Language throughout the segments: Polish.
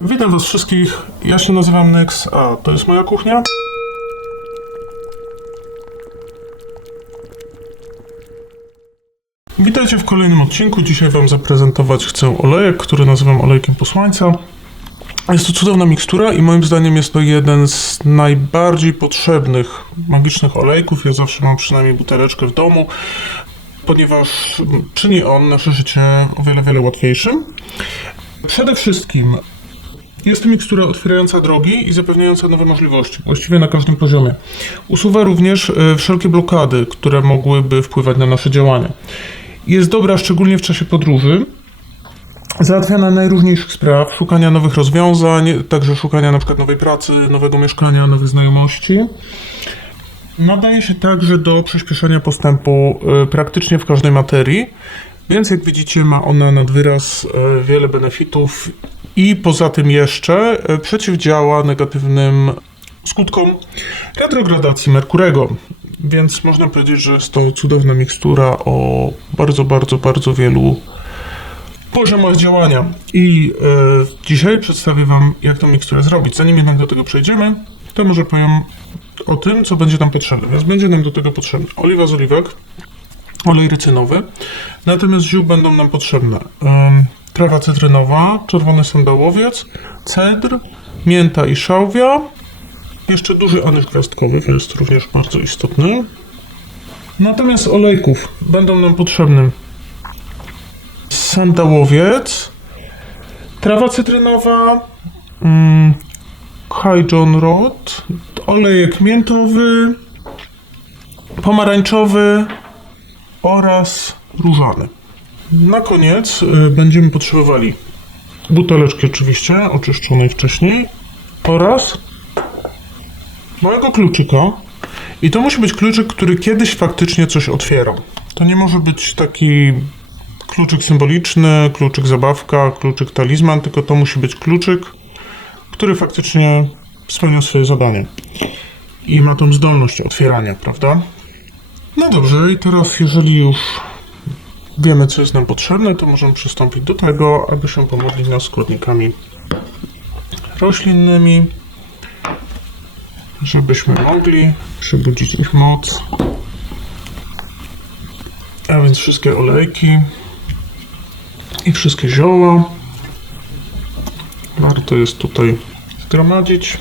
Witam Was wszystkich. Ja się nazywam Nyx, a to jest moja kuchnia. Witajcie w kolejnym odcinku. Dzisiaj Wam zaprezentować chcę olejek, który nazywam olejkiem posłańca. Jest to cudowna mikstura i moim zdaniem jest to jeden z najbardziej potrzebnych magicznych olejków. Ja zawsze mam przynajmniej buteleczkę w domu, ponieważ czyni on nasze życie o wiele, wiele łatwiejszym. Przede wszystkim jest to mikstura otwierająca drogi i zapewniająca nowe możliwości, właściwie na każdym poziomie. Usuwa również e, wszelkie blokady, które mogłyby wpływać na nasze działania. Jest dobra szczególnie w czasie podróży, załatwiania najróżniejszych spraw, szukania nowych rozwiązań, także szukania przykład nowej pracy, nowego mieszkania, nowych znajomości. Nadaje się także do przyspieszenia postępu e, praktycznie w każdej materii, więc jak widzicie ma ona nad wyraz e, wiele benefitów i poza tym jeszcze e, przeciwdziała negatywnym skutkom retrogradacji Merkurego. Więc można powiedzieć, że jest to cudowna mikstura o bardzo, bardzo, bardzo wielu poziomach działania. I e, dzisiaj przedstawię Wam, jak tę miksturę zrobić. Zanim jednak do tego przejdziemy, to może powiem o tym, co będzie nam potrzebne. Więc będzie nam do tego potrzebny oliwa z oliwek, olej rycynowy. Natomiast ziół będą nam potrzebne em, trawa cytrynowa, czerwony sandałowiec, cedr, mięta i szałwia, jeszcze duży anyż gwiazdkowy, jest również bardzo istotny. Natomiast olejków będą nam potrzebne sandałowiec, trawa cytrynowa, mm, Rod, olejek miętowy, pomarańczowy oraz różany. Na koniec y, będziemy potrzebowali buteleczki oczywiście, oczyszczonej wcześniej oraz małego kluczyka. I to musi być kluczyk, który kiedyś faktycznie coś otwiera. To nie może być taki kluczyk symboliczny, kluczyk zabawka, kluczyk talizman, tylko to musi być kluczyk, który faktycznie spełnia swoje zadanie. I ma tą zdolność otwierania, prawda? No dobrze, i teraz jeżeli już wiemy, co jest nam potrzebne, to możemy przystąpić do tego, aby się pomodlić nad składnikami roślinnymi, żebyśmy mogli przebudzić ich moc. A więc wszystkie olejki i wszystkie zioła warto jest tutaj zgromadzić.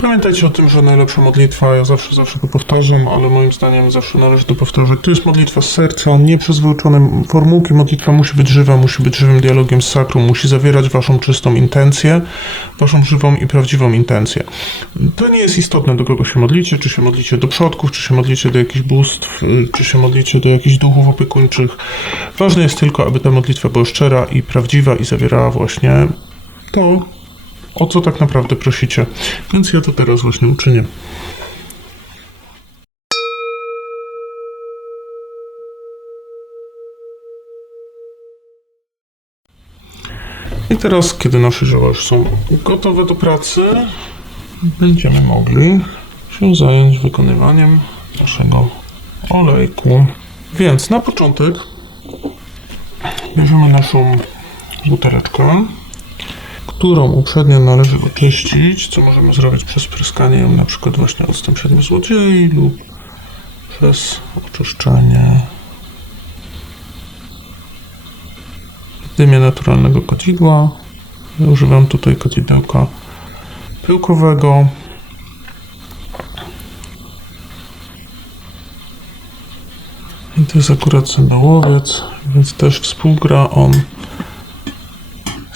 Pamiętajcie o tym, że najlepsza modlitwa, ja zawsze, zawsze to powtarzam, ale moim zdaniem zawsze należy to powtarzać. To jest modlitwa z serca, nie przez wyuczone formułki. Modlitwa musi być żywa, musi być żywym dialogiem z sakrum, musi zawierać waszą czystą intencję, waszą żywą i prawdziwą intencję. To nie jest istotne, do kogo się modlicie, czy się modlicie do przodków, czy się modlicie do jakichś bóstw, y, czy się modlicie do jakichś duchów opiekuńczych. Ważne jest tylko, aby ta modlitwa była szczera i prawdziwa i zawierała właśnie to, o co tak naprawdę prosicie. Więc ja to teraz właśnie uczynię. I teraz, kiedy nasze zioła już są gotowe do pracy, będziemy mogli się zająć wykonywaniem naszego olejku. Więc na początek bierzemy naszą buteleczkę którą uprzednio należy oczyścić, co możemy zrobić przez pryskanie ją na przykład właśnie octem siedmiu złodziei lub przez oczyszczenie w dymie naturalnego kotidła. Używam tutaj kotidełka pyłkowego. I to jest akurat sandałowiec, więc też współgra on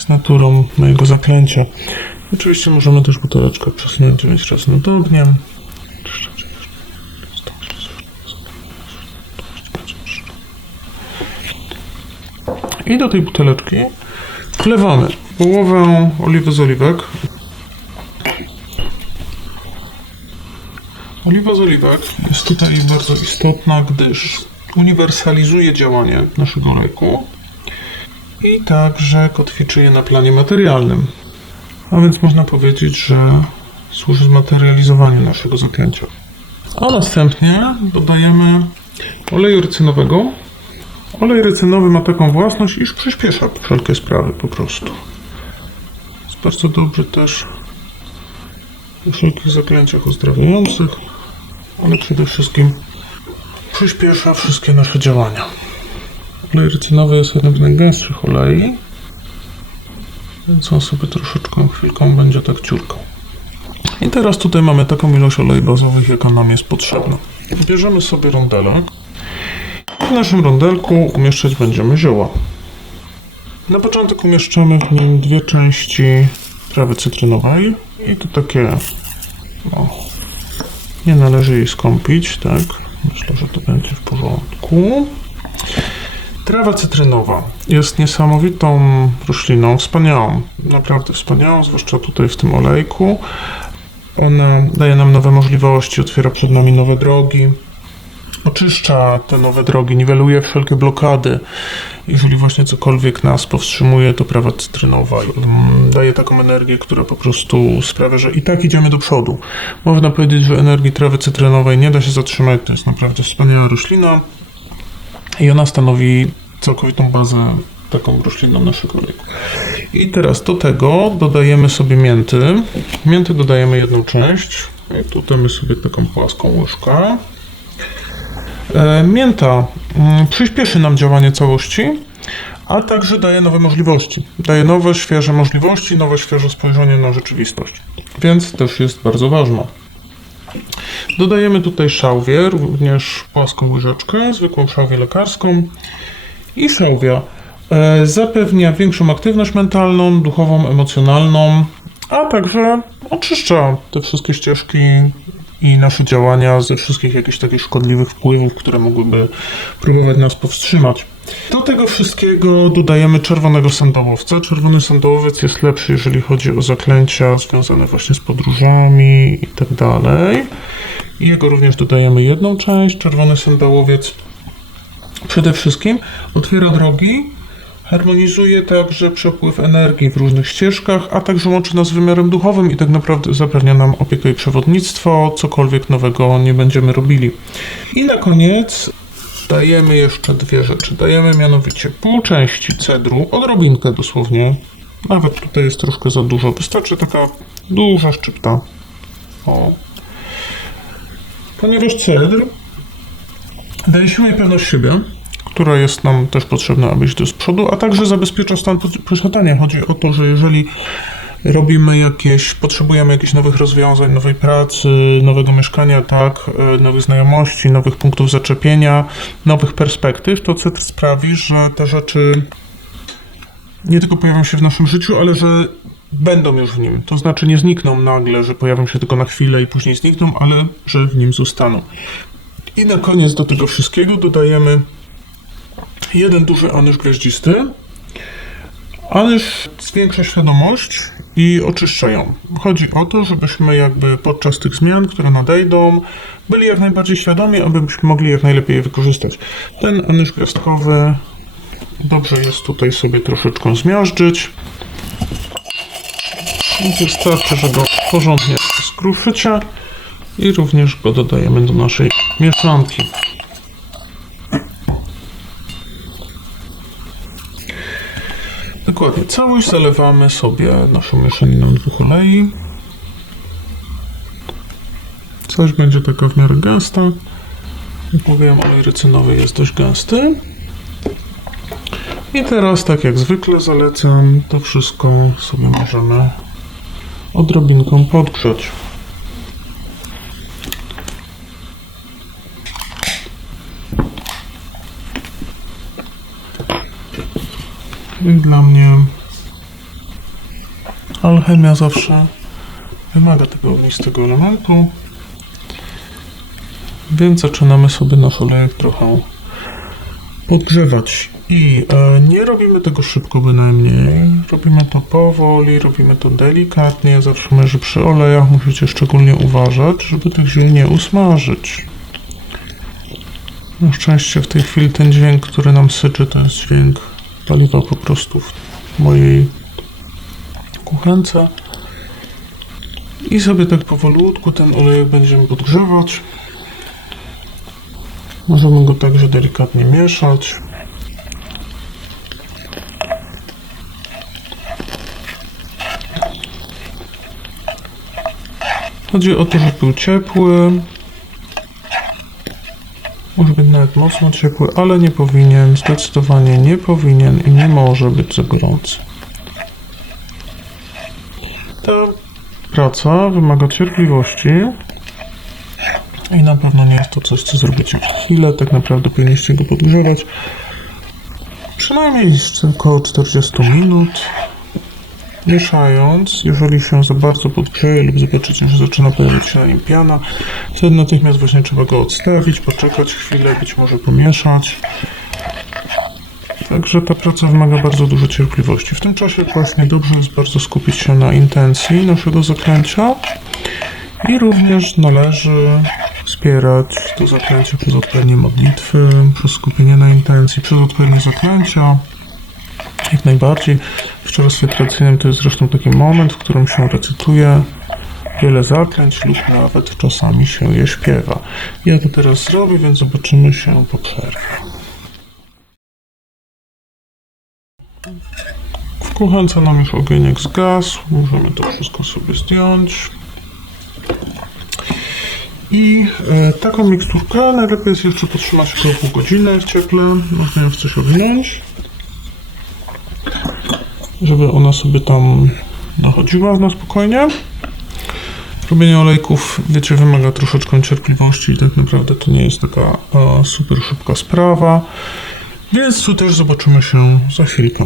z naturą mojego zaklęcia. Oczywiście możemy też buteleczkę przesunąć 9 razy nad ogniem. I do tej buteleczki wlewamy połowę oliwy z oliwek. Oliwa z oliwek jest tutaj bardzo istotna, gdyż uniwersalizuje działanie naszego leku i także kotwiczy je na planie materialnym. A więc można powiedzieć, że służy zmaterializowaniu naszego zaklęcia. A następnie dodajemy oleju rycynowego. Olej rycynowy ma taką własność, iż przyspiesza wszelkie sprawy po prostu. bardzo dobry też w wszelkich zaklęciach uzdrawiających, ale przede wszystkim przyspiesza wszystkie nasze działania. Olej rycynowy jest jednym z najgęstszych olei, więc on sobie troszeczkę chwilką będzie tak ciurkał. I teraz tutaj mamy taką ilość olei bazowych, jaka nam jest potrzebna. Bierzemy sobie rondelek. W naszym rondelku umieszczać będziemy zioła. Na początek umieszczamy w nim dwie części trawy cytrynowej i to takie no, nie należy jej skąpić, tak? Myślę, że to będzie w porządku. Trawa cytrynowa jest niesamowitą rośliną, wspaniałą, naprawdę wspaniałą, zwłaszcza tutaj w tym olejku. Ona daje nam nowe możliwości, otwiera przed nami nowe drogi, oczyszcza te nowe drogi, niweluje wszelkie blokady. Jeżeli właśnie cokolwiek nas powstrzymuje, to prawa cytrynowa mm, daje taką energię, która po prostu sprawia, że i tak idziemy do przodu. Można powiedzieć, że energii trawy cytrynowej nie da się zatrzymać, to jest naprawdę wspaniała roślina i ona stanowi całkowitą bazę taką roślinną naszego oleju. I teraz do tego dodajemy sobie mięty. Mięty dodajemy jedną część. I tu sobie taką płaską łyżkę. E, Mięta mm, przyspieszy nam działanie całości, a także daje nowe możliwości. Daje nowe, świeże możliwości, nowe, świeże spojrzenie na rzeczywistość. Więc też jest bardzo ważna. Dodajemy tutaj szałwię, również płaską łyżeczkę, zwykłą szałwię lekarską. I szałwia e, zapewnia większą aktywność mentalną, duchową, emocjonalną, a także oczyszcza te wszystkie ścieżki i nasze działania ze wszystkich jakichś takich szkodliwych wpływów, które mogłyby próbować nas powstrzymać. Do tego wszystkiego dodajemy czerwonego sandałowca. Czerwony sandałowiec jest lepszy, jeżeli chodzi o zaklęcia związane właśnie z podróżami i tak dalej. Jego również dodajemy jedną część. Czerwony sandałowiec przede wszystkim otwiera drogi, harmonizuje także przepływ energii w różnych ścieżkach, a także łączy nas z wymiarem duchowym i tak naprawdę zapewnia nam opiekę i przewodnictwo, cokolwiek nowego nie będziemy robili. I na koniec dajemy jeszcze dwie rzeczy. Dajemy mianowicie pół części cedru, odrobinkę dosłownie. Nawet tutaj jest troszkę za dużo. Wystarczy taka duża szczypta. O. Ponieważ cedr daje siłę i pewność siebie, która jest nam też potrzebna, aby iść do przodu, a także zabezpiecza stan po- posiadania. Chodzi o to, że jeżeli robimy jakieś, potrzebujemy jakichś nowych rozwiązań, nowej pracy, nowego mieszkania, tak, e, nowych znajomości, nowych punktów zaczepienia, nowych perspektyw, to CETR sprawi, że te rzeczy nie tylko pojawią się w naszym życiu, ale że będą już w nim. To znaczy nie znikną nagle, że pojawią się tylko na chwilę i później znikną, ale że w nim zostaną. I na koniec do tego wszystkiego dodajemy jeden duży anyż gwiaździsty. Anyż zwiększa świadomość i oczyszcza ją. Chodzi o to, żebyśmy jakby podczas tych zmian, które nadejdą, byli jak najbardziej świadomi, abyśmy mogli jak najlepiej je wykorzystać. Ten anyż gwiazdkowy dobrze jest tutaj sobie troszeczkę zmiażdżyć. Wystarczy, że go porządnie skruszycie i również go dodajemy do naszej mieszanki. Dokładnie, całość zalewamy sobie naszą mieszaniną dwóch olei. Coś będzie taka w miarę gęsta. Jak mówiłem, olej rycynowy jest dość gęsty. I teraz, tak jak zwykle zalecam, to wszystko sobie możemy odrobinką podgrzać. Dla mnie alchemia zawsze wymaga tego ognistego elementu. Więc zaczynamy sobie nasz olejek trochę podgrzewać. I e, nie robimy tego szybko bynajmniej. Robimy to powoli, robimy to delikatnie. Zawsze że przy olejach musicie szczególnie uważać, żeby tych ziół nie usmażyć. Na szczęście w tej chwili ten dźwięk, który nam syczy, to jest dźwięk paliwa po prostu w mojej kuchence i sobie tak powolutku ten olejek będziemy podgrzewać. Możemy go także delikatnie mieszać. Chodzi o to, żeby był ciepły, może być nawet mocno ciepły, ale nie powinien, zdecydowanie nie powinien i nie może być za gorący. Ta praca wymaga cierpliwości i na pewno nie jest to coś, co zrobicie w chwilę. Tak naprawdę powinniście go podgrzewać przynajmniej około 40 minut. Mieszając, jeżeli się za bardzo podgrzeje lub zobaczycie, że zaczyna pojawiać się na nim piana, natychmiast właśnie trzeba go odstawić, poczekać chwilę, być może pomieszać. Także ta praca wymaga bardzo dużo cierpliwości. W tym czasie właśnie dobrze jest bardzo skupić się na intencji naszego zaklęcia i również należy wspierać to zaklęcie przez odpowiednie modlitwy, przez skupienie na intencji, przez odpowiednie zaklęcia. Jak najbardziej. W czarstwie tradycyjnym to jest zresztą taki moment, w którym się recytuje wiele zaklęć lub nawet czasami się je śpiewa. Ja to teraz zrobię, więc zobaczymy się po przerwie. W kuchence nam już ogieniek zgasł, możemy to wszystko sobie zdjąć. I e, taką miksturkę najlepiej jest jeszcze podtrzymać około pół godziny w cieple. Można ją w coś owinąć, żeby ona sobie tam nachodziła na spokojnie. Robienie olejków, wiecie, wymaga troszeczkę cierpliwości i tak naprawdę to nie jest taka e, super szybka sprawa. Więc tu też zobaczymy się za chwilkę.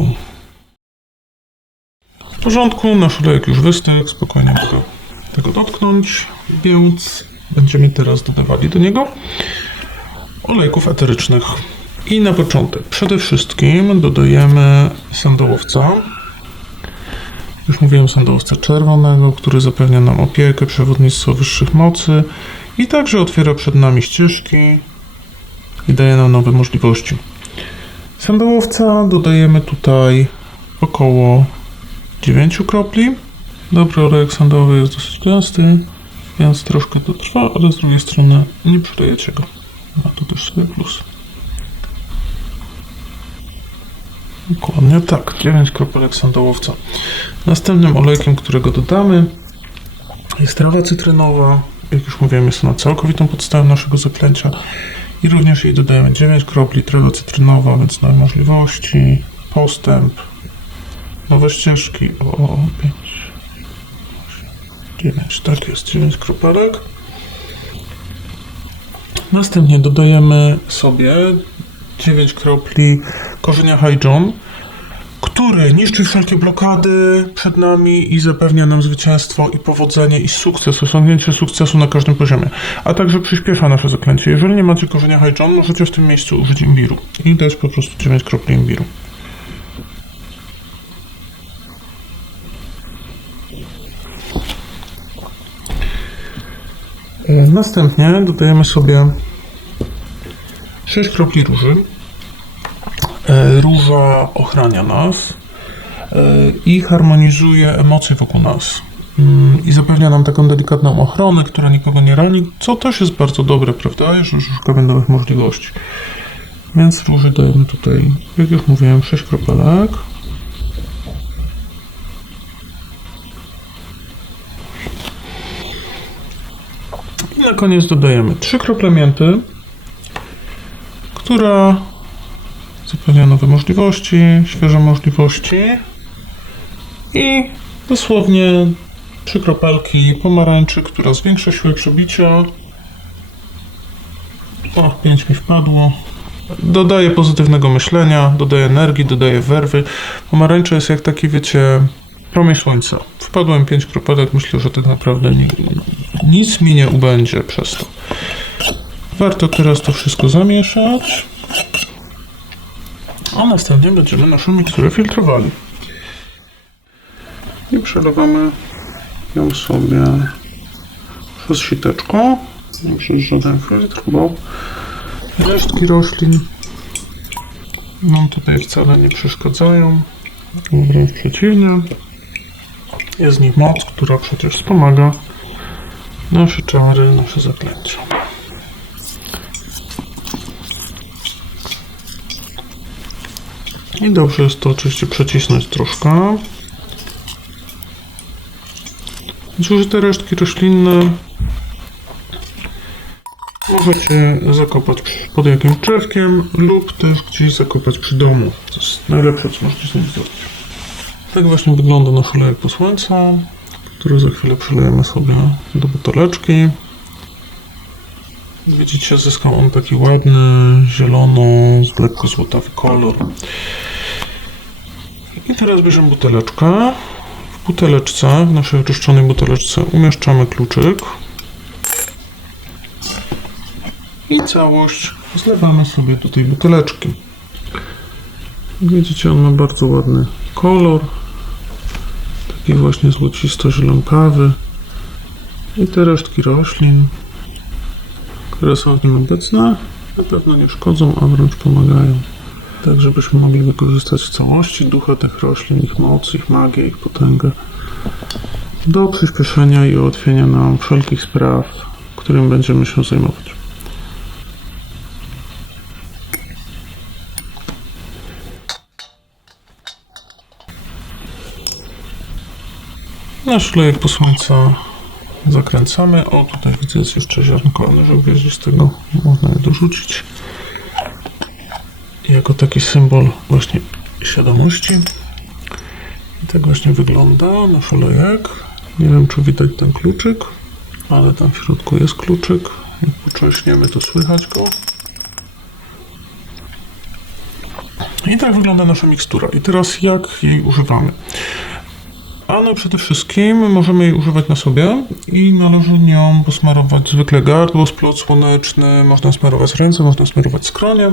W porządku, nasz olejek już wystygł, spokojnie mogę tego dotknąć, więc będziemy teraz dodawali do niego olejków eterycznych. I na początek, przede wszystkim dodajemy sandołowca. Już mówiłem sandołowca czerwonego, który zapewnia nam opiekę, przewodnictwo wyższych mocy i także otwiera przed nami ścieżki i daje nam nowe możliwości. Sandołowca dodajemy tutaj około 9 kropli. Dobry olejek sandowy jest dosyć gęsty, więc troszkę to trwa, ale z drugiej strony nie przylejecie go. A to też sobie plus. Dokładnie tak, 9 kropelek sandołowca. Następnym olejkiem, którego dodamy jest trawa cytrynowa. Jak już mówiłem, jest ona całkowitą podstawą naszego zaklęcia. I również jej dodajemy 9 kropli trawa cytrynowa, więc nowe możliwości, postęp, nowe ścieżki o 5, 9, tak jest, 9 kropelek. Następnie dodajemy sobie 9 kropli korzenia Hydron, który niszczy wszelkie blokady przed nami i zapewnia nam zwycięstwo i powodzenie i sukces, osiągnięcie sukcesu na każdym poziomie, a także przyspiesza nasze zaklęcie. Jeżeli nie macie korzenia Hydron, możecie w tym miejscu użyć imbiru i dać po prostu 9 kropli imbiru. E, Następnie dodajemy sobie 6 kropli róży. E, Róża ochrania nas e, i harmonizuje emocje wokół nas. Mm, I zapewnia nam taką delikatną ochronę, która nikogo nie rani, co też jest bardzo dobre, prawda? Jeżeli szukamy nowych możliwości. Więc róży dajemy tutaj, jak już mówiłem, 6 kropelek. I na koniec dodajemy 3 krople mięty, która zapewnia nowe możliwości, świeże możliwości i dosłownie trzy kropelki pomarańczy, która zwiększa siłę przebicia. O, pięć mi wpadło. Dodaje pozytywnego myślenia, dodaje energii, dodaje werwy. Pomarańcza jest jak taki, wiecie, promień słońca. Wpadłem pięć kropelek, myślę, że tak naprawdę ni- nic mi nie ubędzie przez to. Warto teraz to wszystko zamieszać. A następnie będziemy naszą miksturę filtrowali. I przelewamy ją sobie przez siteczko. Nie przez żaden filtr, bo resztki roślin nam tutaj wcale nie przeszkadzają. Wręcz przeciwnie. Jest w nich moc, która przecież wspomaga nasze czary, nasze zaklęcia. I dobrze jest to oczywiście przecisnąć troszkę. Zużyte resztki roślinne możecie zakopać pod jakimś drzewkiem lub też gdzieś zakopać przy domu. To jest najlepsze, co możecie z nim zrobić. Tak właśnie wygląda nasz olejek posłańca, który za chwilę przelejemy sobie do buteleczki. Widzicie, zyskał on taki ładny, zielono, lekko złotawy kolor. I teraz bierzemy buteleczkę. W buteleczce, w naszej oczyszczonej buteleczce umieszczamy kluczyk. I całość zlewamy sobie do tej buteleczki. Widzicie, on ma bardzo ładny kolor. Taki właśnie złocisto-zielonkawy. I te resztki roślin, które są w nim obecne, na pewno nie szkodzą, a wręcz pomagają. Tak, żebyśmy mogli wykorzystać w całości ducha tych roślin, ich moc, ich magię, ich potęgę do przyspieszenia i ułatwienia nam wszelkich spraw, którym będziemy się zajmować. Nasz lejek posłańca zakręcamy. O, tutaj widzę jest jeszcze ziarnko, ale żeby z tego, można je dorzucić. Jako taki symbol właśnie świadomości. I tak właśnie wygląda nasz olejek. Nie wiem, czy widać ten kluczyk, ale tam w środku jest kluczyk. Jak pocześniemy, to słychać go. I tak wygląda nasza mikstura. I teraz jak jej używamy? Ale przede wszystkim możemy jej używać na sobie i należy nią posmarować zwykle gardło, splot słoneczny, można smarować ręce, można smarować skronie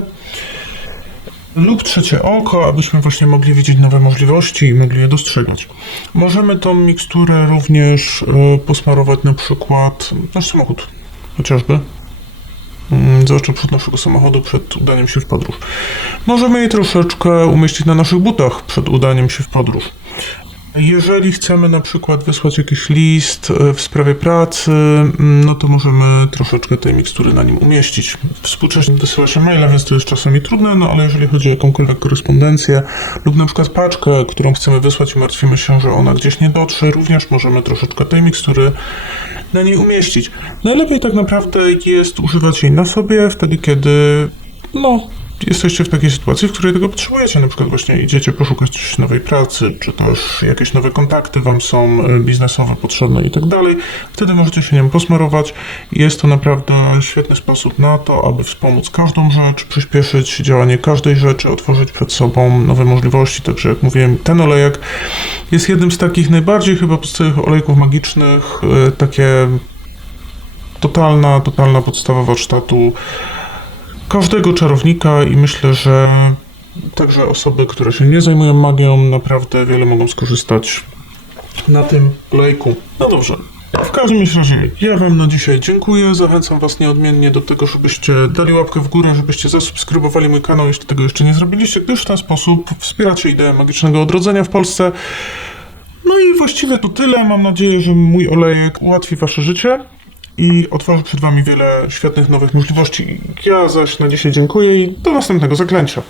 lub trzecie oko, abyśmy właśnie mogli widzieć nowe możliwości i mogli je dostrzegać. Możemy tą miksturę również e, posmarować na przykład nasz samochód, chociażby. Mm, Zwłaszcza przed naszego samochodu, przed udaniem się w podróż. Możemy je troszeczkę umieścić na naszych butach przed udaniem się w podróż. Jeżeli chcemy na przykład wysłać jakiś list e, w sprawie pracy, no to możemy troszeczkę tej mikstury na nim umieścić. Współcześnie wysyła się maila, więc to jest czasami trudne, no ale jeżeli chodzi o jakąkolwiek korespondencję lub na przykład paczkę, którą chcemy wysłać i martwimy się, że ona gdzieś nie dotrze, również możemy troszeczkę tej mikstury na niej umieścić. Najlepiej tak naprawdę jest używać jej na sobie, wtedy kiedy no, jesteście w takiej sytuacji, w której tego potrzebujecie. Na przykład właśnie idziecie poszukać nowej pracy, czy też jakieś nowe kontakty wam są e, biznesowe potrzebne i tak dalej. Wtedy możecie się nią posmarować. Jest to naprawdę świetny sposób na to, aby wspomóc każdą rzecz, przyspieszyć działanie każdej rzeczy, otworzyć przed sobą nowe możliwości. Także jak mówiłem, ten olejek jest jednym z takich najbardziej chyba podstawowych olejków magicznych, e, takie totalna, totalna podstawa warsztatu każdego czarownika i myślę, że także osoby, które się nie zajmują magią, naprawdę wiele mogą skorzystać na tym olejku. No dobrze. W każdym razie, ja Wam na dzisiaj dziękuję. Zachęcam Was nieodmiennie do tego, żebyście dali łapkę w górę, żebyście zasubskrybowali mój kanał, jeśli tego jeszcze nie zrobiliście, gdyż w ten sposób wspieracie ideę magicznego odrodzenia w Polsce. No i właściwie to tyle. Mam nadzieję, że mój olejek ułatwi Wasze życie i otworzy przed Wami wiele świetnych nowych możliwości. Ja zaś na dzisiaj dziękuję i do następnego zaklęcia.